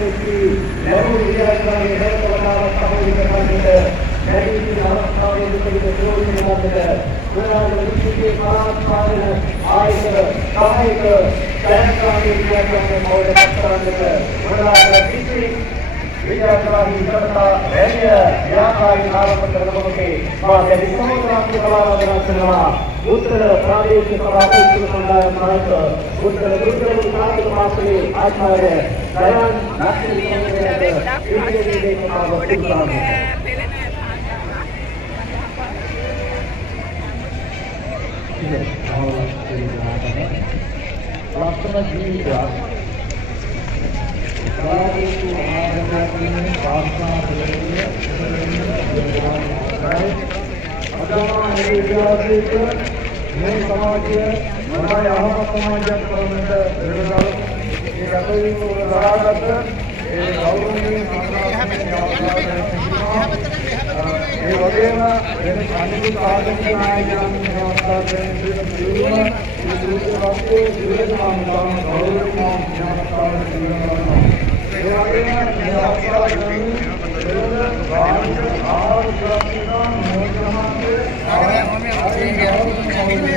ආයතනයේ ලැබුණු විද්‍යාඥයන්ගේ හේතුවතාවක් සමෝධි කරන්නට වැඩි අවස්ථාවක ප්‍රයෝජන ගන්නට මොනවාද විශ්වයේ පරාත්පාදන ආයතන සාහිත්‍ය දැක්කාගේ විද්‍යාඥයන් මොඩල් කරන්නට මොනවාද විද්‍යාඥයන් කරතා වැඩි ව්‍යාපාරික ආරම්භ කරනකොට මා දැඩි සමුද්‍රාත්මක බලාපොරොත්තු කරනවා උත්තර ප්‍රාදේශික සභාපති සම්දාය මාර්ග උත්තර දුර්ගම සාහිත්‍ය මාසයේ ආචාර්ය දයන් ලක්ෂණ ජීවිතයක් ප්‍රාදේශීය ආගමකින් පාස්නා දෙන්නේ අදම විද්‍යාර්ථීක මේ සමාජය මනෝය අහම සමාජයක් කරන්නට දෙවදාල ඒ රටේ උදාහරණයක් ඒ ගෞරවනීය ඒ වගේම වෙන අනිත් ආගමික නායකයන් අවස්ථාව දෙන පිළිතුරු මේ දුරුස්තේ විද්‍යාත්මක ගෞරවණීය ඥානකාරී ඒ වගේම